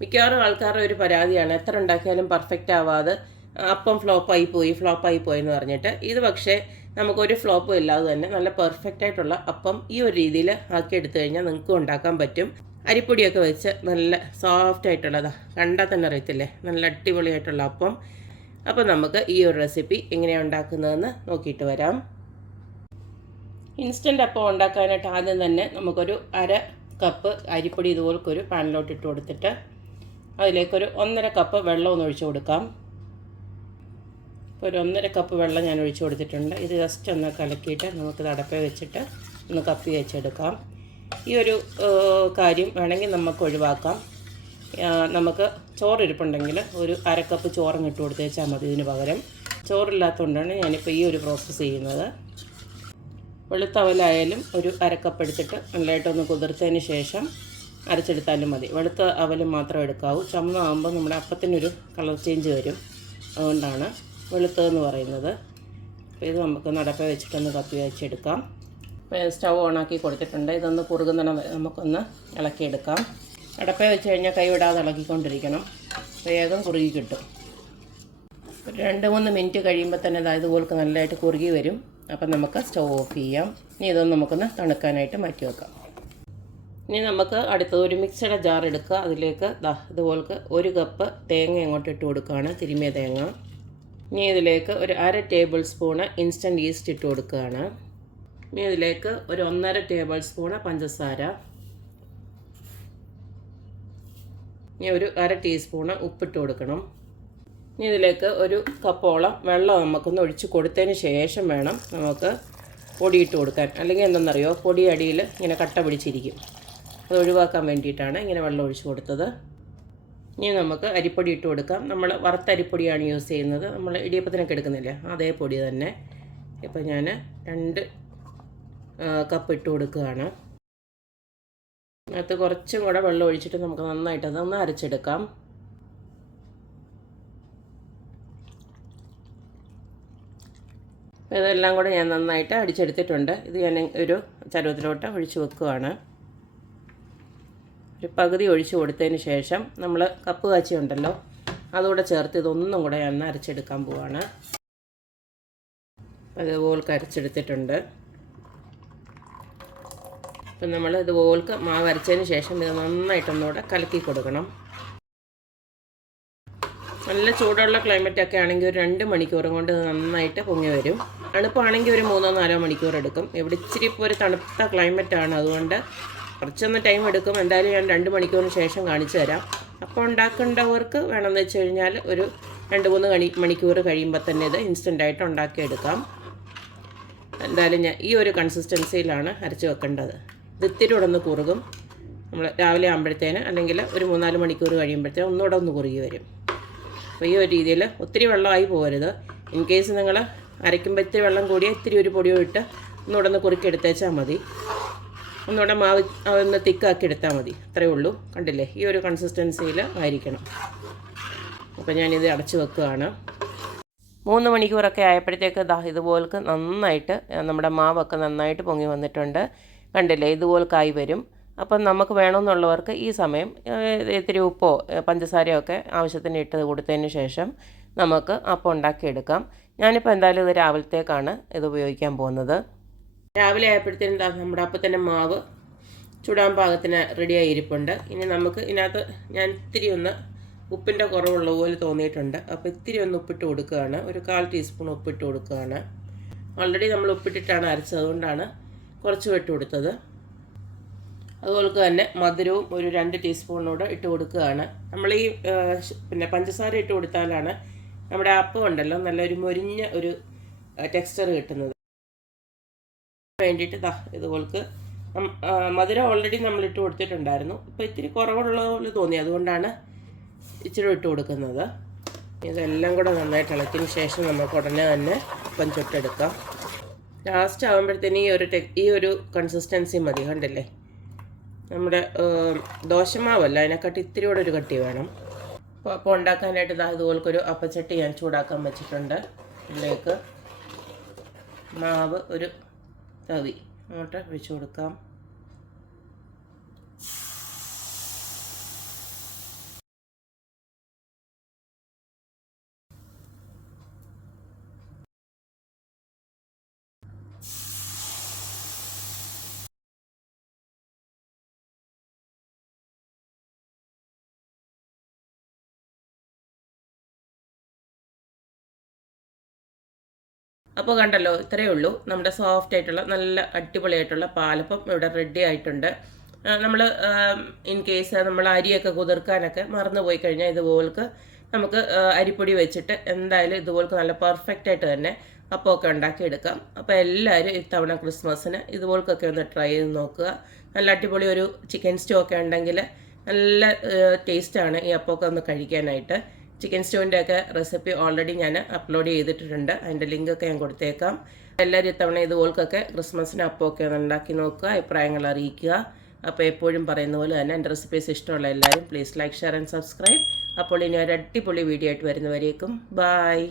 മിക്കവാറും ആൾക്കാരുടെ ഒരു പരാതിയാണ് എത്ര ഉണ്ടാക്കിയാലും പെർഫെക്റ്റ് ആവാതെ അപ്പം ഫ്ലോപ്പായി പോയി എന്ന് പറഞ്ഞിട്ട്. ഇത് പക്ഷേ നമുക്കൊരു ഫ്ലോപ്പും ഇല്ലാതെ തന്നെ നല്ല പെർഫെക്റ്റ് ആയിട്ടുള്ള അപ്പം ഈ ഒരു രീതിയിൽ ആക്കി എടുത്തു കഴിഞ്ഞാൽ നിങ്ങൾക്കും ഉണ്ടാക്കാൻ പറ്റും. അരിപ്പൊടിയൊക്കെ വെച്ച് നല്ല സോഫ്റ്റ് ആയിട്ടുള്ളതാ, കണ്ടാൽ തന്നെ അറിയത്തില്ലേ, നല്ല അടിപൊളിയായിട്ടുള്ള അപ്പം. അപ്പോൾ നമുക്ക് ഈ ഒരു റെസിപ്പി എങ്ങനെയാണ് ഉണ്ടാക്കുന്നതെന്ന് നോക്കിയിട്ട് വരാം. ഇൻസ്റ്റൻറ്റ് അപ്പം ഉണ്ടാക്കാനായിട്ട് ആദ്യം തന്നെ നമുക്കൊരു 1/2 കപ്പ് അരിപ്പൊടി ഇതുപോലൊരു പാനിലോട്ട് ഇട്ട് കൊടുത്തിട്ട് അതിലേക്കൊരു 1.5 കപ്പ് വെള്ളം ഒന്ന് ഒഴിച്ചു കൊടുക്കാം. ഒരു 1.5 കപ്പ് വെള്ളം ഞാൻ ഒഴിച്ചു കൊടുത്തിട്ടുണ്ട്. ഇത് ജസ്റ്റ് ഒന്ന് കലക്കിയിട്ട് നമുക്ക് അടപ്പേ വെച്ചിട്ട് ഒന്ന് കപ്പി വെച്ചെടുക്കാം. ഈ ഒരു കാര്യം വേണമെങ്കിൽ നമുക്ക് ഒഴിവാക്കാം. നമുക്ക് ചോറിരിപ്പുണ്ടെങ്കിൽ ഒരു 1/2 കപ്പ് ചോറങ്ങ് ഇട്ട് കൊടുത്ത് വെച്ചാൽ മതി. ഇതിന് പകരം ചോറില്ലാത്തതുകൊണ്ടാണ് ഞാനിപ്പോൾ ഈ ഒരു പ്രോസസ്സ് ചെയ്യുന്നത്. വെളുത്ത അവലായാലും ഒരു 1/2 കപ്പ് എടുത്തിട്ട് നല്ലതായിട്ടൊന്ന് കുതിർത്തതിന് ശേഷം അരച്ചെടുത്താലും മതി. വെളുത്ത അവലും മാത്രം എടുക്കാവൂ. ചുമന്നാകുമ്പോൾ നമ്മുടെ അപ്പത്തിനൊരു കളർ ചേഞ്ച് വരും, അതുകൊണ്ടാണ് വെളുത്തതെന്ന് പറയുന്നത്. അപ്പോൾ ഇത് നമുക്ക് നടപ്പ വെച്ചിട്ടൊന്ന് കപ്പി വെച്ചെടുക്കാം. ഇപ്പോൾ സ്റ്റൗ ഓണാക്കി കൊടുത്തിട്ടുണ്ട്. ഇതൊന്ന് കുറുകുന്ന നമുക്കൊന്ന് ഇളക്കിയെടുക്കാം. അടപ്പ വെച്ച് കഴിഞ്ഞാൽ കൈ വിടാതെ ഇളക്കിക്കൊണ്ടിരിക്കണം, വേഗം കുറുകി കിട്ടും. ഒരു 2-3 മിനിറ്റ് കഴിയുമ്പോൾ തന്നെ ഇതുപോലെ നല്ലതായിട്ട് കുറുകി വരും. അപ്പം നമുക്ക് സ്റ്റൗ ഓഫ് ചെയ്യാം. ഇനി ഇതൊന്ന് നമുക്കൊന്ന് തണുക്കാനായിട്ട് മാറ്റി വെക്കാം. ഇനി നമുക്ക് അടുത്തത് ഒരു മിക്സിയുടെ ജാർ എടുക്കുക. അതിലേക്ക് ഇതുപോലെ 1 കപ്പ് തേങ്ങ അങ്ങോട്ട് ഇട്ട് കൊടുക്കുകയാണ്, തിരുമിയ തേങ്ങ. ഇനി ഇതിലേക്ക് ഒരു 1/2 ടേബിൾ സ്പൂണ് ഇൻസ്റ്റൻറ്റ് ഈസ്റ്റ് ഇട്ട് കൊടുക്കുകയാണ്. ഇനി ഇതിലേക്ക് ഒരു 1.5 ടേബിൾ സ്പൂണ് പഞ്ചസാര. ഇനി ഒരു 1/2 ടീസ്പൂണ് ഉപ്പിട്ട് കൊടുക്കണം. ഇനി ഇതിലേക്ക് 1 കപ്പോളം വെള്ളം നമുക്കൊന്ന് ഒഴിച്ച് കൊടുത്തതിന് ശേഷം വേണം നമുക്ക് പൊടിയിട്ട് കൊടുക്കാൻ. അല്ലെങ്കിൽ എന്തെന്നറിയോ, പൊടി അടിയിൽ ഇങ്ങനെ കട്ട പിടിച്ചിരിക്കും. അത് ഒഴിവാക്കാൻ വേണ്ടിയിട്ടാണ് ഇങ്ങനെ വെള്ളം ഒഴിച്ച് കൊടുത്തത്. ഇനി നമുക്ക് അരിപ്പൊടി ഇട്ട് കൊടുക്കാം. നമ്മൾ വറുത്ത അരിപ്പൊടിയാണ് യൂസ് ചെയ്യുന്നത്. നമ്മൾ ഇടിയപ്പത്തിനൊക്കെ എടുക്കുന്നില്ലേ, അതേ പൊടി തന്നെ. ഇപ്പോൾ ഞാൻ 2 കപ്പ് ഇട്ട് കൊടുക്കുകയാണ്. അതിനകത്ത് കുറച്ചും കൂടെ വെള്ളം ഒഴിച്ചിട്ട് നമുക്ക് നന്നായിട്ട് അതൊന്ന് അരച്ചെടുക്കാം. ഇതെല്ലാം കൂടെ ഞാൻ നന്നായിട്ട് അടിച്ചെടുത്തിട്ടുണ്ട്. ഇത് ഞാൻ ഒരു ചരുവത്തിലോട്ട് ഒഴിച്ച് വെക്കുകയാണ്. ഒരു പകുതി ഒഴിച്ച് കൊടുത്തതിന് ശേഷം നമ്മൾ കപ്പ് കാച്ചി ഉണ്ടല്ലോ, അതുകൂടെ ചേർത്ത് ഇതൊന്നും കൂടെ ഞാൻ അരച്ചെടുക്കാൻ പോവാണ്. അതുപോലെ അരച്ചെടുത്തിട്ടുണ്ട്. അപ്പം നമ്മൾ ഇതുപോലെ മാവ് അരച്ചതിന് ശേഷം ഇത് നന്നായിട്ടൊന്നുകൂടെ കലക്കി കൊടുക്കണം. നല്ല ചൂടുള്ള ക്ലൈമറ്റൊക്കെ ആണെങ്കിൽ ഒരു 2 മണിക്കൂറും കൊണ്ട് നന്നായിട്ട് പൊങ്ങി വരും. തണുപ്പാണെങ്കിൽ ഒരു 3-4 മണിക്കൂർ എടുക്കും. ഇവിടെ ഇച്ചിരി ഇപ്പോൾ ഒരു തണുത്ത ക്ലൈമറ്റാണ്, അതുകൊണ്ട് കുറച്ചൊന്ന് ടൈം എടുക്കും. എന്തായാലും ഞാൻ 2 മണിക്കൂറിന് ശേഷം കാണിച്ചു തരാം. അപ്പോൾ ഉണ്ടാക്കേണ്ടവർക്ക് വേണമെന്ന് വെച്ച് കഴിഞ്ഞാൽ ഒരു 2-3 മണിക്കൂർ കഴിയുമ്പോൾ തന്നെ ഇത് ഇൻസ്റ്റൻ്റായിട്ട് ഉണ്ടാക്കിയെടുക്കാം. എന്തായാലും ഞാൻ ഈ ഒരു കൺസിസ്റ്റൻസിയിലാണ് അരച്ച് വെക്കേണ്ടത്. ഇത് ഇത്തിരി കൂടെ ഒന്ന് കുറുകും. നമ്മൾ രാവിലെ ആകുമ്പോഴത്തേന് അല്ലെങ്കിൽ ഒരു 3-4 മണിക്കൂർ കഴിയുമ്പോഴത്തേന് ഒന്നുകൂടെ ഒന്ന് കുറുകി വരും. അപ്പോൾ ഈ ഒരു രീതിയിൽ ഒത്തിരി വെള്ളമായി പോകരുത്. ഇൻ കേസ് നിങ്ങൾ അരയ്ക്കുമ്പോൾ ഇത്തിരി വെള്ളം കൂടിയാൽ ഇത്തിരി ഒരു പൊടിയോ ഇട്ട് ഒന്നുകൂടെ ഒന്ന് കുറുക്കി എടുത്തേച്ചാൽ മതി. ഒന്നുകൂടെ മാവ് ഒന്ന് തിക്കാക്കി എടുത്താൽ മതി. അത്രയേ ഉള്ളൂ. കണ്ടില്ലേ, ഈ ഒരു കൺസിസ്റ്റൻസിയിൽ ആയിരിക്കണം. അപ്പോൾ ഞാനിത് അടച്ച് വെക്കുകയാണ്. 3 മണിക്കൂറൊക്കെ ആയപ്പോഴത്തേക്ക് ഇതുപോലൊക്കെ നന്നായിട്ട് നമ്മുടെ മാവൊക്കെ നന്നായിട്ട് പൊങ്ങി വന്നിട്ടുണ്ട്. കണ്ടില്ലേ, ഇതുപോലൊക്കായി വരും. അപ്പം നമുക്ക് വേണമെന്നുള്ളവർക്ക് ഈ സമയം ഇത്തിരി ഉപ്പോ പഞ്ചസാരയോ ഒക്കെ ആവശ്യത്തിന് ഇട്ട് കൊടുത്തതിന് ശേഷം നമുക്ക് അപ്പം ഉണ്ടാക്കിയെടുക്കാം. ഞാനിപ്പോൾ എന്തായാലും ഇത് രാവിലത്തേക്കാണ് ഇത് ഉപയോഗിക്കാൻ പോകുന്നത്. രാവിലെ ആയപ്പോഴത്തേനും നമ്മുടെ അപ്പത്തിൻ്റെ മാവ് ചുടാൻ പാകത്തിന് റെഡിയായി ഇരിപ്പുണ്ട്. ഇനി നമുക്ക് ഇതിനകത്ത് ഞാൻ ഇത്തിരി ഒന്ന് ഉപ്പിൻ്റെ കുറവുള്ള പോലെ തോന്നിയിട്ടുണ്ട്. അപ്പോൾ ഇത്തിരി ഒന്ന് ഉപ്പിട്ട് കൊടുക്കുകയാണ്. ഒരു 1/4 ടീസ്പൂൺ ഉപ്പിട്ട് കൊടുക്കുകയാണ്. ഓൾറെഡി നമ്മൾ ഉപ്പിട്ടിട്ടാണ് അരച്ചത്, അതുകൊണ്ടാണ് കുറച്ച് ഇട്ട് കൊടുത്തത്. അതുപോലെ തന്നെ മധുരവും ഒരു 2 ടീസ്പൂണോട് ഇട്ട് കൊടുക്കുകയാണ്. നമ്മൾ ഈ പഞ്ചസാര ഇട്ട് കൊടുത്താലാണ് നമ്മുടെ അപ്പം ഉണ്ടല്ലോ നല്ലൊരു മൊരിഞ്ഞ ഒരു ടെക്സ്ചർ കിട്ടുന്നത്. വേണ്ടിയിട്ട് ഇതുപോലെ മധുരം ഓൾറെഡി നമ്മൾ ഇട്ട് കൊടുത്തിട്ടുണ്ടായിരുന്നു. ഇപ്പോൾ ഇത്തിരി കുറവുള്ള പോലെ തോന്നി, അതുകൊണ്ടാണ് ഇച്ചിരി ഇട്ട് കൊടുക്കുന്നത്. ഇതെല്ലാം കൂടെ നന്നായിട്ട് ഇളക്കിയതിന് ശേഷം നമുക്ക് ഉടനെ തന്നെ അപ്പം ചുട്ടെടുക്കാം. ലാസ്റ്റ് ആകുമ്പോഴത്തേന് ഈ ഒരു കൺസിസ്റ്റൻസി മതി. കണ്ടില്ലേ, നമ്മുടെ ദോശമാവല്ല, അതിനെക്കാട്ടി ഇത്തിരി കൂടെ ഒരു കട്ടി വേണം. അപ്പോൾ ഉണ്ടാക്കാനായിട്ട് ഇതുപോലൊരു അപ്പച്ചട്ടി ഞാൻ ചൂടാക്കാൻ വെച്ചിട്ടുണ്ട്. ഇതിലേക്ക് മാവ് ഒരു തവി അങ്ങോട്ട് ഒഴിച്ചു കൊടുക്കാം. അപ്പോൾ കണ്ടല്ലോ, ഇത്രയേ ഉള്ളൂ. നമ്മുടെ സോഫ്റ്റ് ആയിട്ടുള്ള നല്ല അടിപൊളിയായിട്ടുള്ള പാലപ്പം ഇവിടെ റെഡി ആയിട്ടുണ്ട്. നമ്മൾ ഇൻ കേസ് നമ്മൾ അരിയൊക്കെ കുതിർക്കാനൊക്കെ മറന്നു പോയി കഴിഞ്ഞാൽ ഇതുപോൾക്ക് നമുക്ക് അരിപ്പൊടി വെച്ചിട്ട് എന്തായാലും ഇതുപോൾക്ക് നല്ല പെർഫെക്റ്റ് ആയിട്ട് തന്നെ അപ്പമൊക്കെ ഉണ്ടാക്കിയെടുക്കാം. അപ്പോൾ എല്ലാവരും ഇത്തവണ ക്രിസ്മസിന് ഇതുപോൾക്കൊക്കെ ഒന്ന് ട്രൈ ചെയ്ത് നോക്കുക. നല്ല അടിപൊളി ഒരു ചിക്കൻ സ്റ്റൂ ഒക്കെ ഉണ്ടെങ്കിൽ നല്ല ടേസ്റ്റാണ് ഈ അപ്പമൊക്കെ ഒന്ന് കഴിക്കാനായിട്ട്. ചിക്കൻ സ്റ്റൂവിൻ്റെ ഒക്കെ റെസിപ്പി ഓൾറെഡി ഞാൻ അപ്ലോഡ് ചെയ്തിട്ടുണ്ട്. അതിൻ്റെ ലിങ്കൊക്കെ ഞാൻ കൊടുത്തേക്കാം. എല്ലാവരും ഇത്തവണ ഇതുപോൾക്കൊക്കെ ക്രിസ്മസിന് അപ്പമൊക്കെ ഒന്ന് ഉണ്ടാക്കി നോക്കുക, അഭിപ്രായങ്ങൾ അറിയിക്കുക. അപ്പോൾ എപ്പോഴും പറയുന്ന പോലെ തന്നെ എൻ്റെ റെസിപ്പീസ് ഇഷ്ടമുള്ള എല്ലാവരും please like, share and subscribe. അപ്പോൾ ഇനി ഒരു അടിപൊളി വീഡിയോ ആയിട്ട് വരുന്നവരേക്കും ബായ്.